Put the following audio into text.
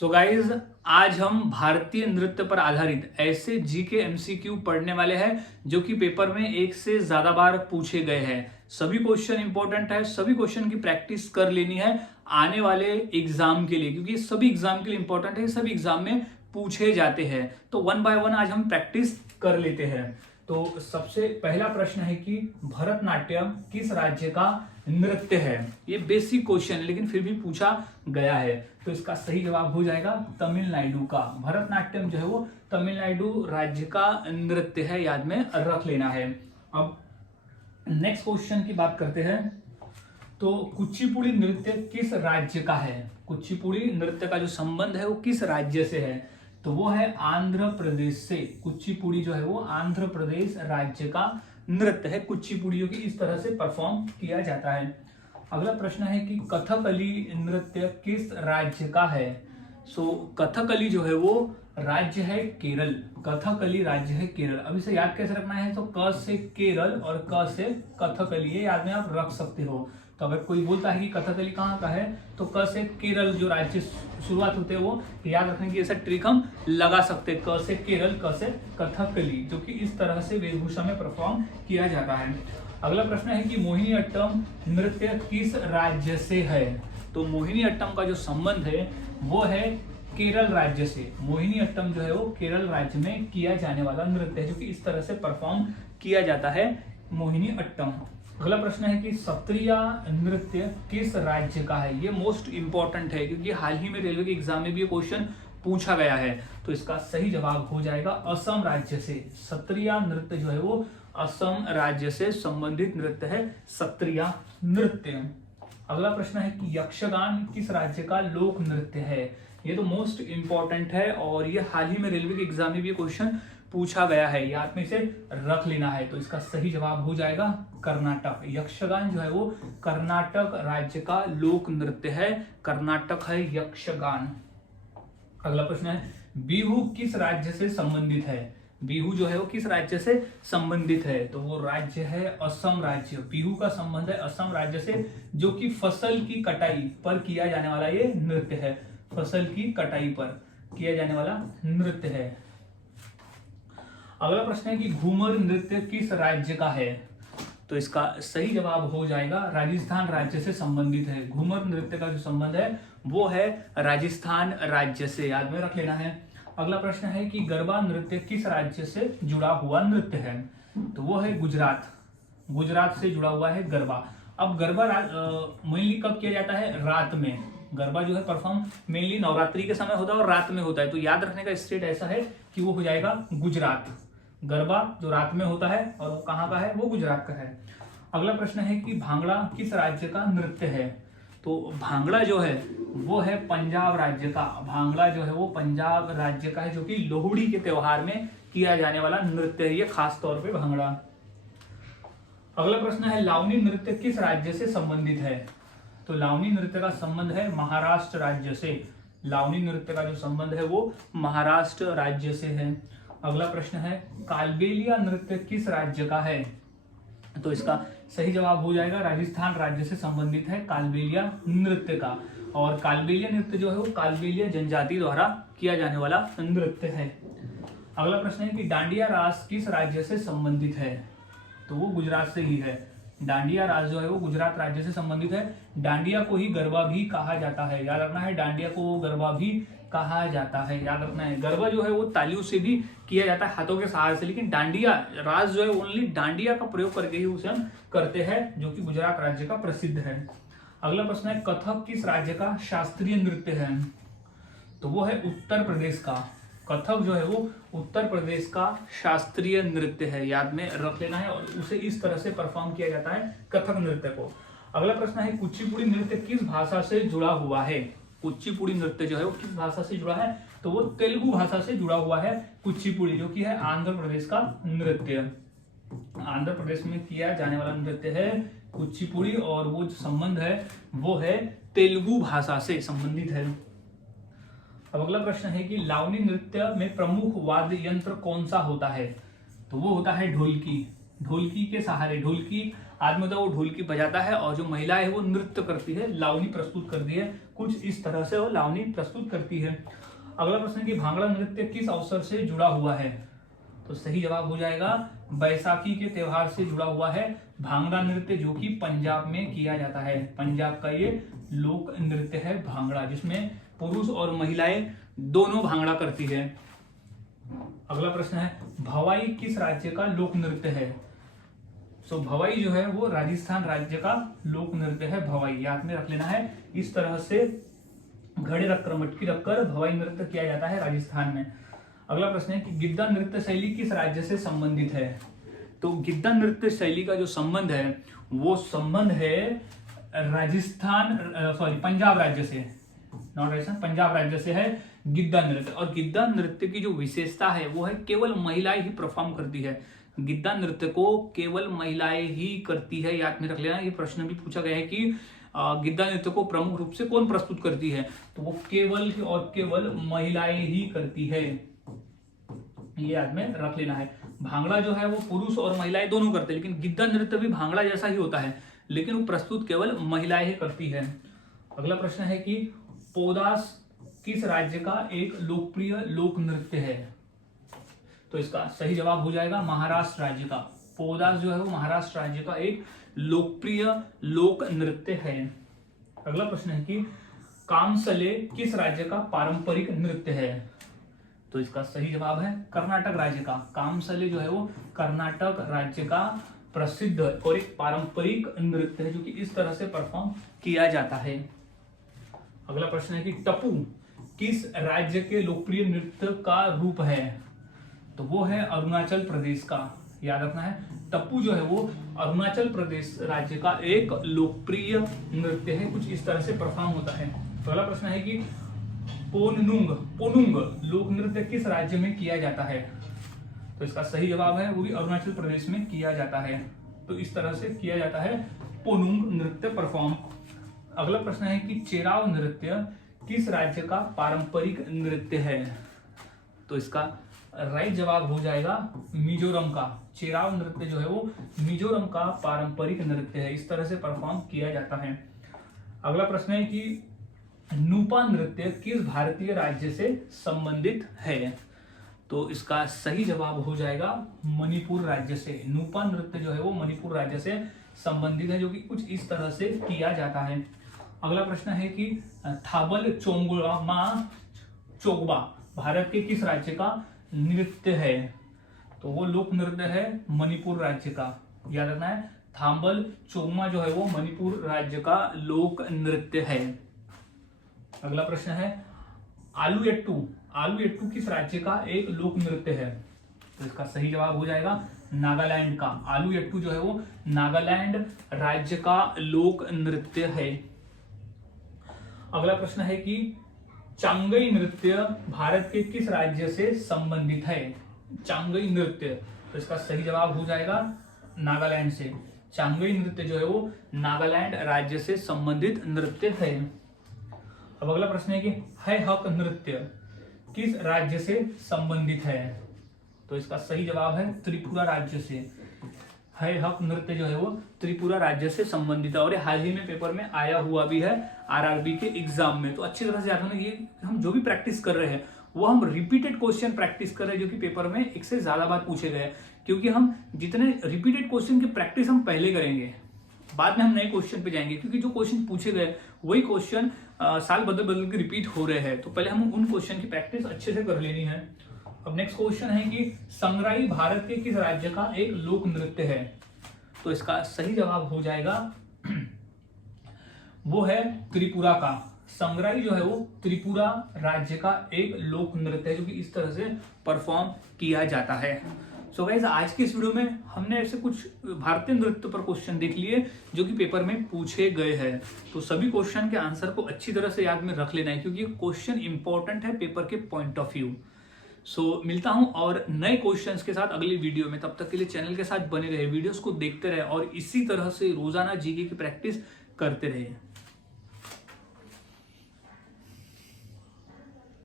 So guys आज हम भारतीय नृत्य पर आधारित ऐसे जीके एमसीक्यू पढ़ने वाले हैं जो कि पेपर में एक से ज्यादा बार पूछे गए हैं। सभी क्वेश्चन इंपॉर्टेंट है, सभी क्वेश्चन की प्रैक्टिस कर लेनी है आने वाले एग्जाम के लिए, क्योंकि सभी एग्जाम के लिए इंपॉर्टेंट है, सभी एग्जाम में पूछे जाते हैं। तो वन बाय वन आज हम प्रैक्टिस कर लेते हैं। तो सबसे पहला प्रश्न है कि भरतनाट्यम किस राज्य का नृत्य है। ये बेसिक क्वेश्चन है लेकिन फिर भी पूछा गया है, तो इसका सही जवाब हो जाएगा तमिलनाडु का। भरतनाट्यम जो है वो तमिलनाडु राज्य का नृत्य है, याद में रख लेना है। अब नेक्स्ट क्वेश्चन की बात करते हैं। तो कुचिपुड़ी नृत्य किस राज्य का है। कुचिपुड़ी नृत्य का जो संबंध है वो किस राज्य से है, तो वो है आंध्र प्रदेश से। कुचिपुड़ी जो है वो आंध्र प्रदेश राज्य का नृत्य है। कुचिपुड़ियों की इस तरह से परफॉर्म किया जाता है। अगला प्रश्न है कि कथकली नृत्य किस राज्य का है। सो कथकली जो है वो राज्य है केरल। कथकली राज्य है केरल। अब इसे याद कैसे रखना है, तो क से केरल और क से कथकली, ये याद में आप रख सकते हो। तो अगर कोई बोलता है कि कथकली कहाँ का है, तो क से केरल जो राज्य शुरुआत होते हैं वो याद रखने की ऐसा ट्रिक हम लगा सकते हैं। क से केरल, क से कथकली, जो कि इस तरह से वेशभूषा में परफॉर्म किया जाता है। अगला प्रश्न है कि मोहिनीअट्टम नृत्य किस राज्य से है। तो मोहिनीअट्टम का जो संबंध है वो है केरल राज्य से। मोहिनीअट्टम जो है वो केरल राज्य में किया जाने वाला नृत्य है, जो कि इस तरह से परफॉर्म किया जाता है मोहिनीअट्टम। अगला प्रश्न है कि सत्रिया नृत्य किस राज्य का है। ये मोस्ट इंपॉर्टेंट है क्योंकि हाल ही में रेलवे के एग्जाम में भी ये क्वेश्चन पूछा गया है। तो इसका सही जवाब हो जाएगा असम राज्य से। सत्रिया नृत्य जो है वो असम राज्य से संबंधित नृत्य है, सत्रिया नृत्य। अगला प्रश्न है कि यक्षगान किस राज्य का लोक नृत्य है। ये तो मोस्ट इंपॉर्टेंट है और ये हाल ही में रेलवे के एग्जाम में भी क्वेश्चन पूछा गया है, याद में इसे रख लेना है। तो इसका सही जवाब हो जाएगा कर्नाटक। यक्षगान जो है वो कर्नाटक राज्य का लोक नृत्य है, कर्नाटक है यक्षगान। अगला प्रश्न है बिहू किस राज्य से संबंधित है। बिहू जो है वो किस राज्य से संबंधित है, तो वो राज्य है असम राज्य। बिहू का संबंध है असम राज्य से, जो कि फसल की कटाई पर किया जाने वाला ये नृत्य है। फसल की कटाई पर किया जाने वाला नृत्य है। अगला प्रश्न है कि घूमर नृत्य किस राज्य का है। तो इसका सही जवाब हो जाएगा राजस्थान राज्य से संबंधित है। घूमर नृत्य का जो संबंध है वो है राजस्थान राज्य से, याद में रख लेना है। अगला प्रश्न है कि गरबा नृत्य किस राज्य से जुड़ा हुआ नृत्य है, तो वो है गुजरात। गुजरात से जुड़ा हुआ है गरबा। अब गरबा मेनली कब किया जाता है, रात में। गरबा जो है परफॉर्म मेनली नवरात्रि के समय होता है और रात में होता है, तो याद रखने का स्टेट ऐसा है कि वो हो जाएगा गुजरात। गरबा जो रात में होता है और वो कहाँ का है, वो गुजरात का है। अगला प्रश्न है कि भांगड़ा किस राज्य का नृत्य है। तो भांगड़ा जो है वो है पंजाब राज्य का। भांगड़ा जो है वो पंजाब राज्य का है, जो कि लोहड़ी के त्योहार में किया जाने वाला नृत्य है ये, खास तौर पे भांगड़ा। अगला प्रश्न है लावनी नृत्य किस राज्य से संबंधित है। तो लावनी नृत्य का संबंध है महाराष्ट्र राज्य से। लावनी नृत्य का जो संबंध है वो महाराष्ट्र राज्य से है। अगला प्रश्न है कालबेलिया नृत्य किस राज्य का है। तो इसका सही जवाब हो जाएगा राजस्थान राज्य से संबंधित है कालबेलिया नृत्य का। और कालबेलिया नृत्य जो है वो कालबेलिया जनजाति द्वारा किया जाने वाला नृत्य है। अगला प्रश्न है कि डांडिया रास किस राज्य से संबंधित है, तो वो गुजरात से ही है। डांडिया रास जो है वो गुजरात राज्य से संबंधित है। डांडिया को ही गरबा भी कहा जाता है, याद रखना है। डांडिया को गरबा भी कहा जाता है, याद रखना है। गरबा जो है वो तालियों से भी किया जाता है, हाथों के सहारे से, लेकिन डांडिया रास जो है ओनली डांडिया का प्रयोग करके ही उसे हम करते हैं, जो कि गुजरात राज्य का प्रसिद्ध है। अगला प्रश्न है कथक किस राज्य का शास्त्रीय नृत्य है, तो वो है उत्तर प्रदेश का। कथक जो है वो उत्तर प्रदेश का शास्त्रीय नृत्य है, याद में रख लेना है। और उसे इस तरह से परफॉर्म किया जाता है कथक नृत्य को। अगला प्रश्न है कुचिपुड़ी नृत्य किस भाषा से जुड़ा हुआ है। कुचिपुड़ी नृत्य जो है वो किस भाषा से जुड़ा है, तो वो तेलुगु भाषा से जुड़ा हुआ है कुचिपुड़ी, जो कि है आंध्र प्रदेश का नृत्य। आंध्र प्रदेश में किया जाने वाला नृत्य है कुचिपुड़ी, और वो जो संबंध है वो है तेलुगु भाषा से संबंधित है। अब अगला प्रश्न है कि लावनी नृत्य में प्रमुख वाद्य यंत्र कौन सा होता है, तो वो होता है ढोलकी। ढोलकी के सहारे, ढोलकी आदमी होता है वो ढोलकी बजाता है, और जो महिला है वो नृत्य करती है, लावनी प्रस्तुत करती है कुछ इस तरह से वो लावनी प्रस्तुत करती है। अगला प्रश्न है कि भांगड़ा नृत्य किस अवसर से जुड़ा हुआ है? तो सही जवाब हो जाएगा बैसाखी के त्योहार से जुड़ा हुआ है भांगड़ा नृत्य, जो कि पंजाब में किया जाता है। पंजाब का ये लोक नृत्य है भांगड़ा, जिसमें पुरुष और महिलाएं दोनों भांगड़ा करती है। अगला प्रश्न है भवाई किस राज्य का लोक नृत्य है? सो भवाई जो है वो राजस्थान राज्य का लोक नृत्य है। भवाई याद में रख लेना है। इस तरह से घड़े रखकर, मटकी रखकर भवाई नृत्य किया जाता है राजस्थान में। अगला प्रश्न है कि गिद्दा नृत्य शैली किस राज्य से संबंधित है? तो गिद्दा नृत्य शैली का जो संबंध है वो संबंध है पंजाब राज्य से, नॉट राजस्थान, पंजाब राज्य से है गिद्दा नृत्य। और गिद्दा नृत्य की जो विशेषता है वो है केवल महिलाएं ही परफॉर्म करती है। गिद्दा नृत्य को केवल महिलाएं ही करती है, याद में रख लेना। ये प्रश्न भी पूछा गया है कि गिद्दा नृत्य को प्रमुख रूप से कौन प्रस्तुत करती है? तो वो केवल और केवल महिलाएं ही करती है, ये याद में रख लेना है। भांगड़ा जो है वो पुरुष और महिलाएं दोनों करते हैं, लेकिन गिद्दा नृत्य भी भांगड़ा जैसा ही होता है, लेकिन वो प्रस्तुत केवल महिलाएं ही करती है। अगला प्रश्न है कि पोदास किस राज्य का एक लोकप्रिय लोक नृत्य है? तो इसका सही जवाब हो जाएगा महाराष्ट्र राज्य का। पोदास जो है वो महाराष्ट्र राज्य का एक लोकप्रिय लोक नृत्य है। अगला प्रश्न है कि कामसले किस राज्य का पारंपरिक नृत्य है? तो इसका सही जवाब है कर्नाटक राज्य का। कामसले जो है वो कर्नाटक राज्य का प्रसिद्ध और एक पारंपरिक नृत्य है, जो कि इस तरह से परफॉर्म किया जाता है। अगला प्रश्न है कि टप्पू किस राज्य के लोकप्रिय नृत्य का रूप है? तो वो है अरुणाचल प्रदेश का, याद रखना है। टप्पू जो है वो अरुणाचल प्रदेश राज्य का एक लोकप्रिय नृत्य है, कुछ इस तरह से परफॉर्म होता है। अगला प्रश्न है कि पोनुंग लोक नृत्य किस राज्य में किया जाता है? तो इसका सही जवाब है वो भी अरुणाचल प्रदेश में किया जाता है। तो इस तरह से किया जाता है पोनुंग नृत्य परफॉर्म। अगला प्रश्न है कि चेराव नृत्य किस राज्य का पारंपरिक नृत्य है? तो इसका राइट जवाब हो जाएगा मिजोरम का। चेराव नृत्य जो है वो मिजोरम का पारंपरिक नृत्य है, इस तरह से परफॉर्म किया जाता है। अगला प्रश्न है कि नूपा नृत्य किस भारतीय राज्य से संबंधित है? तो इसका सही जवाब हो जाएगा मणिपुर राज्य से। नूपा नृत्य जो है वो मणिपुर राज्य से संबंधित है, जो कि कुछ इस तरह से किया जाता है। अगला प्रश्न है कि थाबल चोगबा भारत के किस राज्य का नृत्य है? तो वो लोक नृत्य है मणिपुर राज्य का, याद रखना है। थांबल चोगमा जो है वो मणिपुर राज्य का लोक नृत्य है। अगला प्रश्न है आलू एट्टू किस राज्य का एक लोक नृत्य है? तो इसका सही जवाब हो जाएगा नागालैंड का। आलू एट्टू जो है वो नागालैंड राज्य का लोक नृत्य है। अगला प्रश्न है कि चांगई नृत्य भारत के किस राज्य से संबंधित है? चांगई नृत्य, तो इसका सही जवाब हो जाएगा नागालैंड से। चांगई नृत्य जो है वो नागालैंड राज्य से संबंधित नृत्य है। अब अगला प्रश्न है कि है हक नृत्य किस राज्य से संबंधित है? तो इसका सही जवाब है त्रिपुरा राज्य से। है हक नृत्य जो है वो त्रिपुरा राज्य से संबंधित है, और ये हाल ही में पेपर में आया हुआ भी है आरआरबी के एग्जाम में। तो अच्छी तरह से याद रखना, ये हम जो भी प्रैक्टिस कर रहे हैं वो हम रिपीटेड क्वेश्चन प्रैक्टिस कर रहे हैं, जो कि पेपर में एक से ज्यादा बार पूछे गए, क्योंकि हम जितने रिपीटेड क्वेश्चन की प्रैक्टिस हम पहले करेंगे, बाद में हम नए क्वेश्चन पे जाएंगे, क्योंकि जो क्वेश्चन पूछे गए वही क्वेश्चन साल बदल बदल के रिपीट हो रहे हैं। तो पहले हम उन क्वेश्चन की प्रैक्टिस अच्छे से कर लेनी है। अब नेक्स्ट क्वेश्चन है कि संग्राई भारत के किस राज्य का एक लोक नृत्य है? तो इसका सही जवाब हो जाएगा वो है त्रिपुरा का। संग्राई जो है वो त्रिपुरा राज्य का एक लोक नृत्य है, जो कि इस तरह से परफॉर्म किया जाता है। सो गाइस, आज की इस वीडियो में हमने ऐसे कुछ भारतीय नृत्य पर क्वेश्चन देख लिए जो कि पेपर में पूछे गए हैं। तो सभी क्वेश्चन के आंसर को अच्छी तरह से याद में रख लेना है, क्योंकि क्वेश्चन इंपॉर्टेंट है पेपर के पॉइंट ऑफ व्यू। सो मिलता हूं और नए क्वेश्चंस के साथ अगली वीडियो में। तब तक के लिए चैनल के साथ बने रहे, वीडियोस को देखते रहे और इसी तरह से रोजाना जीके की प्रैक्टिस करते रहे।